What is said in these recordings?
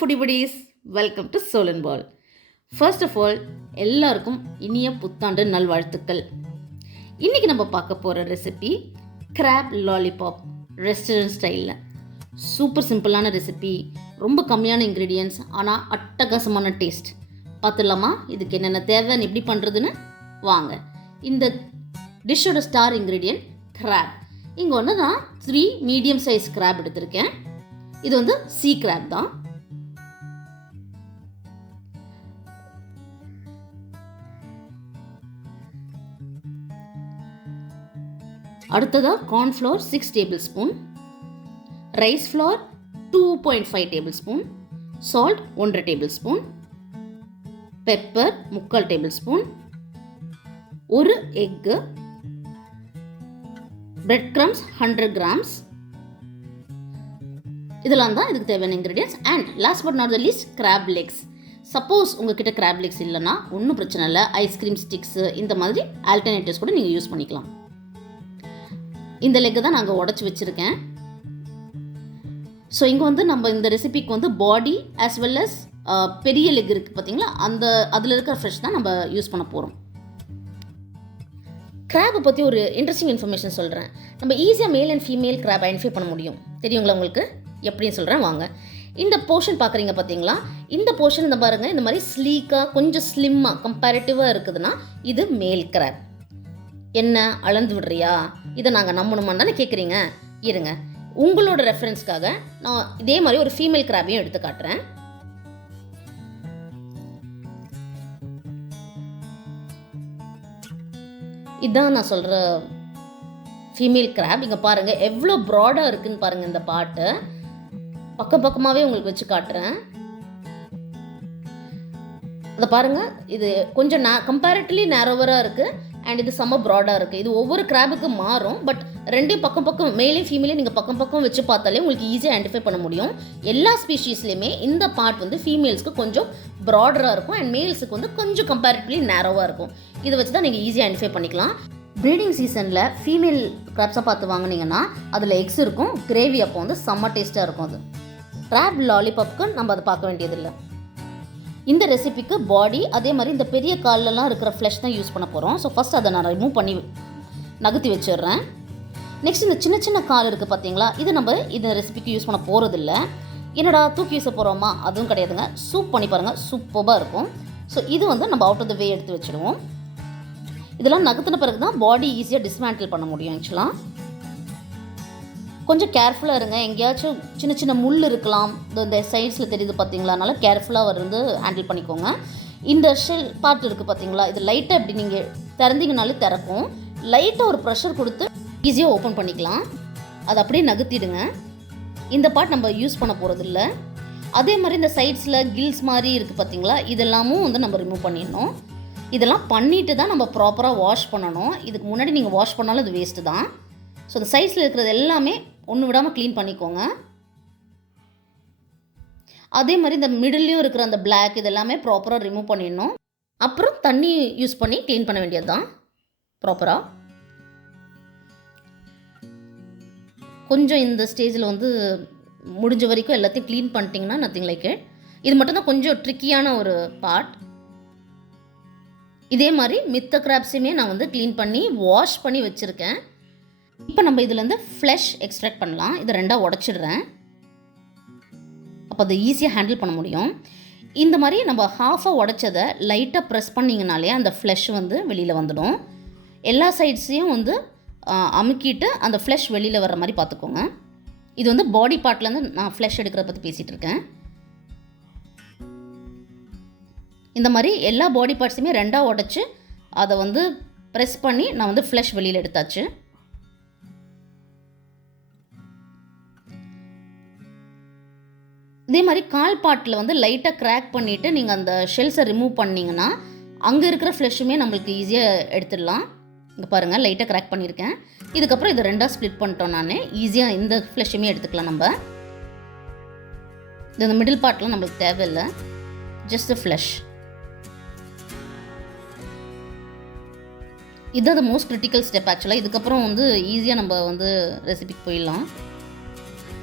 foodie buddies, welcome to soulinbowl. First of all, எல்லாருக்கும் இனிய புத்தாண்டு நல்வாழ்த்துக்கள். இன்னைக்கு நம்ம பார்க்க போற ரெசிபி crab lollipop ரெஸ்டாரன்ட் ஸ்டைல்ல. சூப்பர் சிம்பிளான ரெசிபி, ரொம்ப கம்மியான இன்கிரீடியன்ட்ஸ், ஆனால் அட்டகாசமான டேஸ்ட். பார்த்துடலாமா இதுக்கு என்னென்ன தேவைன்னு எப்படி பண்ணுறதுன்னு? வாங்க. இந்த டிஷ்ஷோட ஸ்டார் இன்க்ரீடியன்ட் crab. இங்கே வந்து நான் 3 மீடியம் சைஸ் crab எடுத்திருக்கேன். இது வந்து sea crab தான். அடுத்ததாக cornflour 6 tablespoon, rice flour 2.5 tablespoon, salt 1.5 tablespoon, pepper 3/4 tablespoon, ஒரு எக்கு, பிரெட் கிரம்ஸ் 100 கிராம்ஸ். இதெல்லாம் தான் இதுக்கு தேவையான ingredients. And last but not the least, crab legs. Suppose உங்ககிட்ட கிராப் லெக்ஸ் இல்லைன்னா ஒன்றும் பிரச்சனை இல்லை, ஐஸ்கிரீம் ஸ்டிக்ஸு இந்த மாதிரி ஆல்டர்னேட்டிவ்ஸ் கூட நீங்கள் யூஸ் பண்ணிக்கலாம். இந்த லெக்கை தான் நாங்கள் உடச்சி வச்சுருக்கேன். ஸோ இங்கே வந்து நம்ம இந்த ரெசிபிக்கு வந்து பாடி ஆஸ் வெல் அஸ் பெரிய லெக் இருக்குது பார்த்தீங்களா, அதில் இருக்கிற ஃப்ரெஷ் தான் நம்ம யூஸ் பண்ண போகிறோம். கிராப்பை பற்றி ஒரு இன்ட்ரெஸ்டிங் இன்ஃபர்மேஷன் சொல்கிறேன். நம்ம ஈஸியாக male and female graph identify பண்ண முடியும். தெரியுங்களா உங்களுக்கு? எப்படின்னு சொல்கிறேன் வாங்க. இந்த போர்ஷன் பார்க்குறீங்க பார்த்தீங்களா, இந்த போர்ஷன் இந்த பாருங்கள், இந்த மாதிரி ஸ்லீக்காக கொஞ்சம் ஸ்லிம்மாக கம்பேரிட்டிவாக இருக்குதுன்னா இது மேல் கிராப். என்ன அளந்து விடுறியா, இதை நாங்கள் நம்பணுமான்னு தானே கேட்குறீங்க? இருங்க, உங்களோட ரெஃபரன்ஸ்க்காக நான் இதே மாதிரி ஒரு ஃபீமேல் கிராபையும் எடுத்து காட்டுறேன். இதுதான் நான் சொல்கிற ஃபீமேல் கிராப். இங்கே பாருங்கள் எவ்வளோ ப்ராடாக இருக்குதுன்னு பாருங்கள். இந்த பாட்டு பக்கம் பக்கமாகவே உங்களுக்கு வச்சு காட்டுறேன். அதை பாருங்கள், இது கொஞ்சம் கம்பேரிட்டிவ்லி நேரோவராக இருக்குது அண்ட் இது செம்ம ப்ராடாக இருக்குது. இது ஒவ்வொரு கிராபுக்கு மாறும். பட் ரெண்டையும் பக்கம் பக்கம் மேலையும் ஃபீமேலையும் நீங்கள் பக்கம் பக்கம் வச்சு பார்த்தாலே உங்களுக்கு ஈஸியாக ஐடென்டிஃபை பண்ண முடியும். எல்லா ஸ்பீஷீஸ்லேயுமே இந்த பார்ட் வந்து ஃபீமேல்ஸ்க்கு கொஞ்சம் ப்ராடராக இருக்கும் அண்ட் மேல்ஸுக்கு வந்து கொஞ்சம் கம்பேரிட்டிவ்லி நேரோவாக இருக்கும். இதை வச்சு தான் நீங்கள் ஈஸியாக ஐடென்டிஃபை பண்ணிக்கலாம். ப்ரீடிங் சீசனில் ஃபீமேல் கிராப்ஸாக பார்த்து வாங்கினீங்கன்னா அதில் எக்ஸ் இருக்கும், கிரேவி அப்போ வந்து செம்ம டேஸ்ட்டாக இருக்கும். அது கிராப் லாலிபாப்க்கு நம்ம அதை பார்க்க வேண்டியதில்லை. இந்த ரெசிபிக்கு பாடி அதே மாதிரி இந்த பெரிய கால்லலாம் இருக்கிற ஃப்ளஷ் தான் யூஸ் பண்ண போகிறோம். ஸோ ஃபஸ்ட் அதை நான் ரிமூவ் பண்ணி நகர்த்தி வச்சிடுறேன். நெக்ஸ்ட் இந்த சின்ன சின்ன கால் இருக்குது பார்த்தீங்களா, இது நம்ம இந்த ரெசிபிக்கு யூஸ் பண்ண போகிறதில்ல. என்னடா தூக்கி யூஸ் போகிறோமா? அதுவும் கிடையாதுங்க. சூப் பண்ணி பாருங்கள், சூப்பராக இருக்கும். ஸோ இது வந்து நம்ம அவுட் ஆஃப் த வே எடுத்து வச்சுடுவோம். இதெல்லாம் நகர்த்தின பிறகு தான் பாடி ஈஸியாக டிஸ்மேண்டில் பண்ண முடியும். ஆக்சுவலாக கொஞ்சம் கேர்ஃபுல்லாக இருங்க. எங்கேயாச்சும் சின்ன சின்ன முள் இருக்கலாம், இந்த சைட்ஸில் தெரியுது பார்த்தீங்களா, அதனால் கேர்ஃபுல்லாக வந்து ஹேண்டில் பண்ணிக்கோங்க. இந்த ஷெல் பார்ட் இருக்குது பார்த்தீங்களா, இது லைட்டாக இப்படி நீங்கள் திறந்தீங்கனாலே திறக்கும். லைட்டாக ஒரு ப்ரெஷர் கொடுத்து ஈஸியாக ஓப்பன் பண்ணிக்கலாம். அதை அப்படியே நகர்த்திடுங்க. இந்த பார்ட் நம்ம யூஸ் பண்ண போகிறதில்ல. அதே மாதிரி இந்த சைட்ஸில் கில்ஸ் மாதிரி இருக்குது பார்த்தீங்களா, இதெல்லாமும் வந்து நம்ம ரிமூவ் பண்ணிடணும். இதெல்லாம் பண்ணிவிட்டு தான் நம்ம ப்ராப்பராக வாஷ் பண்ணணும். இதுக்கு முன்னாடி நீங்கள் வாஷ் பண்ணாலும் அது வேஸ்ட்டு தான். ஸோ இந்த சைட்ஸில் இருக்கிறது எல்லாமே ஒன்று விடாமல் க்ளீன் பண்ணிக்கோங்க. அதே மாதிரி இந்த மிடில்லையும் இருக்கிற அந்த பிளாக் இதெல்லாமே ப்ராப்பராக ரிமூவ் பண்ணிடணும். அப்புறம் தண்ணி யூஸ் பண்ணி க்ளீன் பண்ண வேண்டியது தான் ப்ராப்பராக. கொஞ்சம் இந்த ஸ்டேஜில் வந்து முடிஞ்ச வரைக்கும் எல்லாத்தையும் க்ளீன் பண்ணிட்டீங்கன்னா நத்திங் லைக் இட். இது மட்டும்தான் கொஞ்சம் ட்ரிக்கியான ஒரு பார்ட். இதே மாதிரி மித்த கிராப்ஸையுமே நான் வந்து க்ளீன் பண்ணி வாஷ் பண்ணி வச்சுருக்கேன். இப்போ நம்ம இதிலேருந்து ஃப்ளஷ் எக்ஸ்ட்ராக்ட் பண்ணலாம். இதை ரெண்டாக உடச்சிடுறேன், அப்போ அதை ஈஸியாக ஹேண்டில் பண்ண முடியும். இந்த மாதிரி நம்ம ஹாஃபாக உடச்சதை லைட்டாக ப்ரெஸ் பண்ணிங்கனாலே அந்த ஃப்ளஷ் வந்து வெளியில் வந்துடும். எல்லா சைட்ஸையும் வந்து அமுக்கிட்டு அந்த ஃப்ளஷ் வெளியில் வர்ற மாதிரி பார்த்துக்கோங்க. இது வந்து பாடி பார்ட்லேருந்து நான் ஃப்ளஷ் எடுக்கிறத பற்றி பேசிகிட்டு இருக்கேன். இந்த மாதிரி எல்லா பாடி பார்ட்ஸுமே ரெண்டாக உடச்சி அதை வந்து ப்ரெஸ் பண்ணி நான் வந்து ஃப்ளஷ் வெளியில் எடுத்தாச்சு. இதே மாதிரி கால் பாட்டில் வந்து லைட்டாக க்ராக் பண்ணிவிட்டு நீங்கள் அந்த ஷெல்ஸை ரிமூவ் பண்ணிங்கன்னா அங்கே இருக்கிற ஃப்ளஷுமே நம்மளுக்கு ஈஸியாக எடுத்துடலாம். இங்கே பாருங்கள், லைட்டாக க்ராக் பண்ணியிருக்கேன். இதுக்கப்புறம் இதை ரெண்டாக ஸ்ப்ளிட் பண்ணிட்டோம். நான் ஈஸியாக இந்த ஃப்ளஷுமே எடுத்துக்கலாம். நம்ம இந்த மிடில் பார்ட்லாம் நம்மளுக்கு தேவையில்லை, ஜஸ்ட் ஃப்ளஷ். இதுதான் த மோஸ்ட் கிரிட்டிக்கல் ஸ்டெப் ஆக்சுவலாக. இதுக்கப்புறம் வந்து ஈஸியாக நம்ம வந்து ரெசிபிக்கு போயிடலாம்.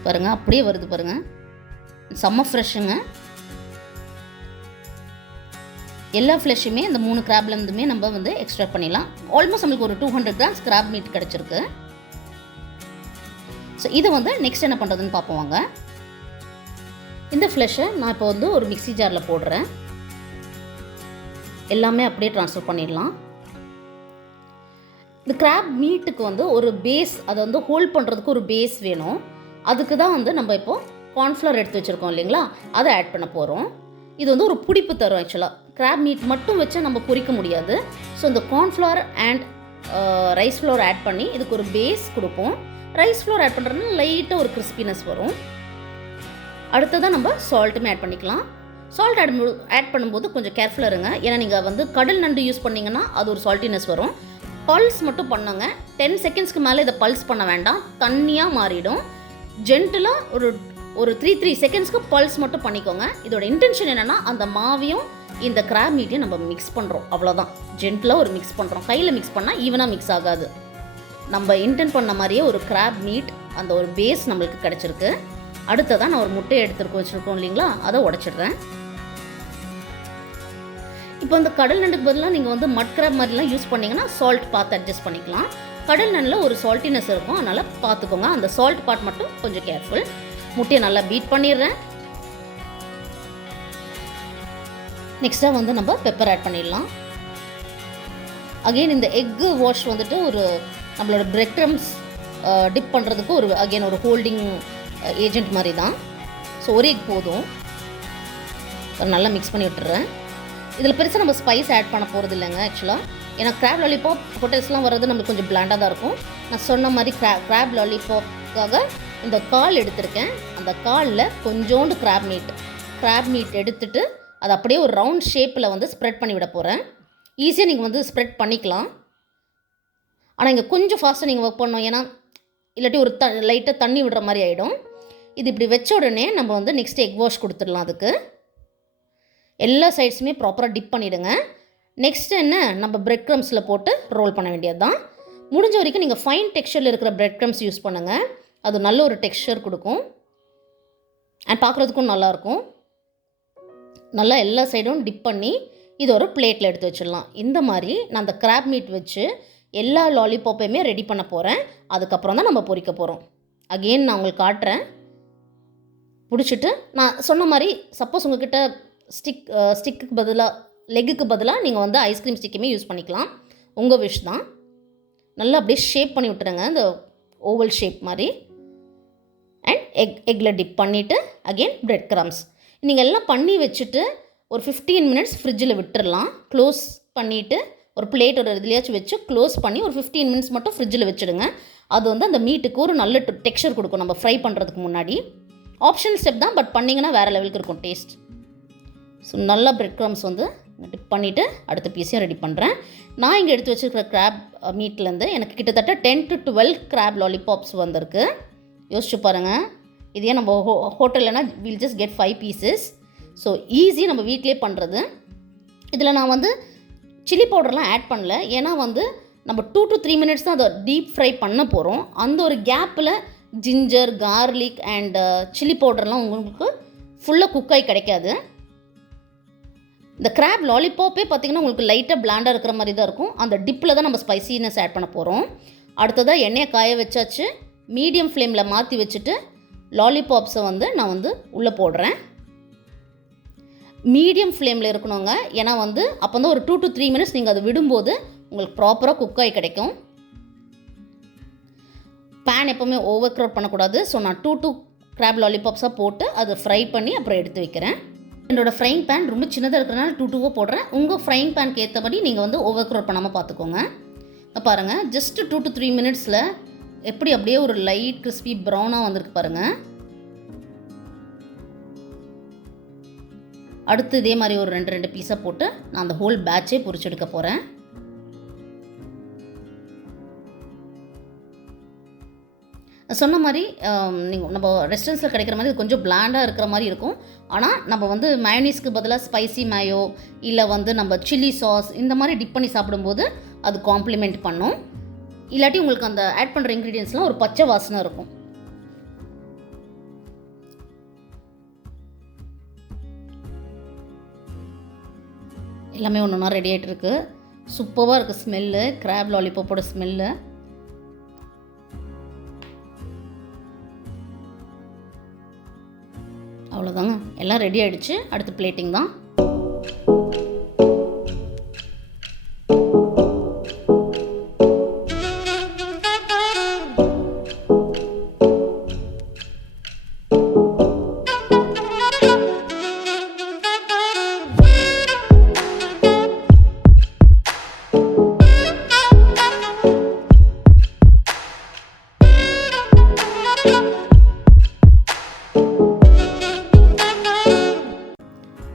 பாருங்கள், அப்படியே வருது பாருங்கள், செம்ம ஃப்ரெஷ்ஷுங்க. எல்லா ஃப்ளெஷ்ஷுமே இந்த 3 கிராப்லேருந்துமே நம்ம வந்து எக்ஸ்ட்ராக்ட் பண்ணிடலாம். ஆல்மோஸ்ட் நம்மளுக்கு ஒரு 200 கிராம்ஸ் கிராப் மீட் கிடச்சிருக்கு. ஸோ இதை வந்து நெக்ஸ்ட் என்ன பண்ணுறதுன்னு பார்ப்போம் வாங்க. இந்த ஃப்ளெஷ்ஷை நான் இப்போ வந்து ஒரு மிக்ஸி ஜாரில் போடுறேன். எல்லாமே அப்படியே ட்ரான்ஸ்ஃபர் பண்ணிடலாம். இந்த கிராப் மீட்டுக்கு வந்து ஒரு பேஸ், அதை வந்து ஹோல்ட் பண்ணுறதுக்கு ஒரு பேஸ் வேணும். அதுக்கு தான் வந்து நம்ம இப்போது கார்ன்ஃப்ளவர் எடுத்து வச்சுருக்கோம் இல்லைங்களா, அதை ஆட் பண்ண போகிறோம். இது வந்து ஒரு பிடிப்பு தரும். ஆக்சுவலாக கிராப் மீட் மட்டும் வச்சு நம்ம பொரிக்க முடியாது. ஸோ இந்த cornflour and rice flour add பண்ணி இதுக்கு ஒரு பேஸ் கொடுப்போம். ரைஸ் ஃப்ளோர் ஆட் பண்ணுறதுனால லைட்டாக ஒரு கிறிஸ்பினஸ் வரும். அடுத்ததாக நம்ம சால்ட்டுமே ஆட் பண்ணிக்கலாம். சால்ட் ஆட் பண்ணும்போது கொஞ்சம் கேர்ஃபுல்லாக இருங்க. ஏன்னா நீங்கள் வந்து கடல் நண்டு யூஸ் பண்ணிங்கன்னா அது ஒரு சால்ட்டினஸ் வரும். பல்ஸ் மட்டும் பண்ணுங்க. 10 செகண்ட்ஸ்க்கு மேலே இதை பல்ஸ் பண்ண வேண்டாம், தண்ணியாக மாறிடும். ஜென்டிலாக ஒரு 3 செகண்ட்ஸ்க்கு பல்ஸ் மட்டும் பண்ணிக்கோங்க. இதோட இன்டென்ஷன் என்னென்னா அந்த மாவையும் இந்த கிராப் மீட்டையும் நம்ம மிக்ஸ் பண்ணுறோம், அவ்வளோதான். ஜென்டிலாக ஒரு மிக்ஸ் பண்ணுறோம். கையில் மிக்ஸ் பண்ணால் ஈவனாக மிக்ஸ் ஆகாது. நம்ம இன்டென்ட் பண்ண மாதிரியே ஒரு கிராப் மீட் அந்த ஒரு பேஸ் நம்மளுக்கு கிடச்சிருக்கு. அடுத்ததான் நான் ஒரு முட்டையை வச்சுருக்கோம் இல்லைங்களா, அதை உடச்சிடுறேன். இப்போ இந்த கடல் நண்டுக்கு பதிலாக நீங்கள் வந்து மட் கிராப் மாதிரிலாம் யூஸ் பண்ணிங்கன்னா சால்ட் பார்த்து அட்ஜஸ்ட் பண்ணிக்கலாம். கடல் நண்டில் ஒரு சால்ட்டினஸ் இருக்கும், அதனால் பார்த்துக்கோங்க. அந்த சால்ட் பார்ட் மட்டும் கொஞ்சம் கேர்ஃபுல். முட்டையை நல்லா பீட் பண்ணிடுறேன். நெக்ஸ்ட்டாக வந்து நம்ம பெப்பர் ஆட் பண்ணிடலாம். அகெயின் இந்த எக்கு வாஷ் வந்துட்டு ஒரு நம்மளோட பிரெட் க்ரம்ஸ் டிப் பண்ணுறதுக்கு ஒரு ஹோல்டிங் ஏஜென்ட் மாதிரி தான். ஸோ ஒரு எக் போதும். நல்லா மிக்ஸ் பண்ணி விட்டுறேன். இதில் பெருசாக நம்ம ஸ்பைஸ் ஆட் பண்ண போகிறது இல்லைங்க ஆக்சுவலாக. ஏன்னா கிராப் லாலிபாப் ஹோட்டல்ஸ்லாம் வர்றது நம்மளுக்கு கொஞ்சம் பிளாண்டாக தான் இருக்கும். நான் சொன்ன மாதிரி கிராப் லாலிபாப்காக இந்த கால் எடுத்திருக்கேன். அந்த காலில் கொஞ்சோண்டு கிராப் மீட் எடுத்துட்டு அதை அப்படியே ஒரு ரவுண்ட் ஷேப்பில் வந்து ஸ்ப்ரெட் பண்ணி விட போகிறேன். ஈஸியாக நீங்கள் வந்து ஸ்ப்ரெட் பண்ணிக்கலாம். ஆனால் இங்கே கொஞ்சம் ஃபாஸ்ட்டாக நீங்கள் ஒர்க் பண்ணணும். ஏன்னா இல்லாட்டி ஒரு லைட்டாக தண்ணி விடுற மாதிரி ஆகிடும். இது இப்படி வச்ச உடனே நம்ம வந்து நெக்ஸ்ட் எக் வாஷ் கொடுத்துடலாம். அதுக்கு எல்லா சைட்ஸுமே ப்ராப்பராக டிப் பண்ணிவிடுங்க. நெக்ஸ்ட் என்ன, நம்ம பிரெட் க்ரம்ஸில் போட்டு ரோல் பண்ண வேண்டியது தான். முடிஞ்ச வரைக்கும் நீங்கள் ஃபைன் டெக்ஸ்சரில் இருக்கிற பிரெட் க்ரம்ஸ் யூஸ் பண்ணுங்கள். அது நல்ல ஒரு டெக்ஸ்சர் கொடுக்கும் அண்ட் பார்க்குறதுக்கும் நல்லாயிருக்கும். நல்லா எல்லா சைடும் டிப் பண்ணி இது ஒரு பிளேட்டில் எடுத்து வச்சிடலாம். இந்த மாதிரி நான் அந்த கிராப் மீட் வச்சு எல்லா லாலிபாப்பையுமே ரெடி பண்ண போகிறேன். அதுக்கப்புறம் தான் நம்ம பொரிக்க போகிறோம். அகெயின் நான் உங்களுக்கு காட்டுறேன். பிடிச்சிட்டு நான் சொன்ன மாதிரி சப்போஸ் உங்கள்கிட்ட ஸ்டிக்கு பதிலாக லெக்குக்கு பதிலாக நீங்கள் வந்து ஐஸ்கிரீம் ஸ்டிக்குமே யூஸ் பண்ணிக்கலாம். உங்கள் விஷ் தான். நல்லா அப்படியே ஷேப் பண்ணி விட்டுருங்க, இந்த ஓவல் ஷேப் மாதிரி. அண்ட் எக்கில் டிப் பண்ணிவிட்டு அகெயின் பிரெட் க்ரம்ஸ் நீங்கள் எல்லாம் பண்ணி வச்சுட்டு ஒரு 15 மினிட்ஸ் ஃப்ரிட்ஜில் விட்டுடலாம். க்ளோஸ் பண்ணிவிட்டு ஒரு பிளேட் ஒரு இதுலையாச்சும் வச்சு க்ளோஸ் பண்ணி ஒரு 15 மினிட்ஸ் மட்டும் ஃப்ரிட்ஜில் வச்சுடுங்க. அது வந்து அந்த மீட்டுக்கு ஒரு நல்ல டெக்ஸ்சர் கொடுக்கும் நம்ம ஃப்ரை பண்ணுறதுக்கு முன்னாடி. ஆப்ஷனல் ஸ்டெப் தான், பட் பண்ணிங்கன்னா வேறு லெவலுக்கு இருக்கும் டேஸ்ட். ஸோ நல்லா பிரெட் க்ரம்ஸ் வந்து டிப் பண்ணிவிட்டு அடுத்த பீஸையும் ரெடி பண்ணுறேன். நான் இங்கே எடுத்து வச்சுருக்கிற கிராப் மீட்லேருந்து எனக்கு கிட்டத்தட்ட 10 to 12 கிராப் லாலிபாப்ஸ் வந்திருக்கு. யோசிச்சு பாருங்கள். இதே நம்ம ஹோட்டல்லனா will just get 5 pieces. So easy நம்ம வீட்டிலே பண்ணுறது. இதில் நான் வந்து சில்லி பவுடர்லாம் ஆட் பண்ணல. ஏன்னா வந்து நம்ம 2 to 3 மினிட்ஸ் தான் அதை டீப் ஃப்ரை பண்ண போகிறோம். அந்த ஒரு கேப்பில் ஜிஞ்சர், கார்லிக் அண்ட் சில்லி பவுடர்லாம் உங்களுக்கு ஃபுல்லாக குக்காகி கிடைக்காது. இந்த கிராப் லாலிபாப்பே பார்த்திங்கன்னா உங்களுக்கு லைட்டாக பிளாண்டாக இருக்கிற மாதிரி தான் இருக்கும். அந்த டிப்பில் தான் நம்ம ஸ்பைசினஸ் ஆட் பண்ண போகிறோம். அடுத்ததாக எண்ணெயை காய வச்சாச்சு. மீடியம் ஃப்ளேமில் மாற்றி வச்சுட்டு லாலிபாப்ஸை வந்து நான் வந்து உள்ளே போடுறேன். மீடியம் ஃப்ளேமில் இருக்கணுங்க. ஏன்னா வந்து அப்போ தான் ஒரு 2 to 3 மினிட்ஸ் நீங்கள் அதை விடும்போது உங்களுக்கு ப்ராப்பராக குக்காகி கிடைக்கும். பேன் எப்போவுமே ஓவர் க்ரௌட் பண்ணக்கூடாது. ஸோ நான் 2 கிராப் லாலிபாப்ஸாக போட்டு அதை ஃப்ரை பண்ணி அப்புறம் எடுத்து வைக்கிறேன். என்னோடய ஃப்ரைங் பேன் ரொம்ப சின்னதாக இருக்கிறனால 2 போடுறேன். உங்கள் ஃப்ரைங் பேனுக்கு ஏற்றபடி நீங்கள் வந்து ஓவர் க்ரௌட் பண்ணாமல் பார்த்துக்கோங்க. பாருங்கள், ஜஸ்ட் 2 to 3 மினிட்ஸில் எப்படி அப்படியே ஒரு லைட் கிறிஸ்பி ப்ரௌனாக வந்திருக்கு பாருங்கள். அடுத்து இதே மாதிரி ஒரு 2 பீஸாக போட்டு நான் அந்த ஹோல் பேட்சே பொரிச்செடுக்க போகிறேன். சொன்ன மாதிரி நீங்கள் நம்ம ரெஸ்டாரண்ட்ஸில் கிடைக்கிற மாதிரி கொஞ்சம் பிளாண்டாக இருக்கிற மாதிரி இருக்கும். ஆனால் நம்ம வந்து மயோனீஸ்க்கு பதிலாக ஸ்பைசி மேயோ இல்லை வந்து நம்ம சில்லி சாஸ் இந்த மாதிரி டிப் பண்ணி சாப்பிடும்போது அது காம்ப்ளிமெண்ட் பண்ணும். இல்லாட்டி உங்களுக்கு அந்த ஆட் பண்ணுற இன்க்ரீடியன்ஸ்லாம் ஒரு பச்சை வாசனை இருக்கும். எல்லாமே ஒன்று ஒன்றா ரெடி ஆகிட்டு இருக்கு. சூப்பராக இருக்குது ஸ்மெல்லு, கிராப் லாலிபாப்போட ஸ்மெல்லு. அவ்வளோதாங்க, எல்லாம் ரெடி ஆகிடுச்சு. அடுத்து பிளேட்டிங் தான்.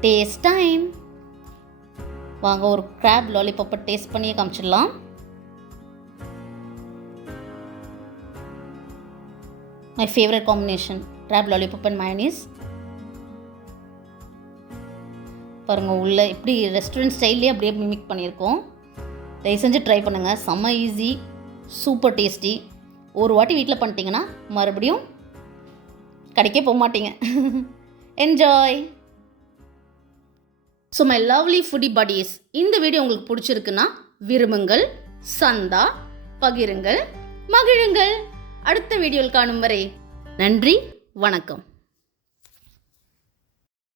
Taste time. வாங்க ஒரு கிராப் லாலிபாப்பை டேஸ்ட் பண்ணியே காமிச்சிடலாம். My favourite combination crab lollipop and mayonnaise. பாருங்கள், உள்ள எப்படி ரெஸ்டாரண்ட் ஸ்டைல்லே அப்படியே மிமிக் பண்ணியிருக்கோம். தயவு செஞ்சு ட்ரை பண்ணுங்கள், செம்ம ஈஸி, சூப்பர் டேஸ்டி. ஒரு வாட்டி வீட்டில் பண்ணிட்டீங்கன்னா மறுபடியும் கடைக்கே போக மாட்டீங்க. Enjoy. So my lovely foodie buddies, இந்த வீடியோ உங்களுக்கு பிடிச்சிருக்குன்னா விரும்புங்கள், சந்தா, பகிருங்கள், மகிழுங்கள். அடுத்த வீடியோவில் காணும் வரை நன்றி, வணக்கம்.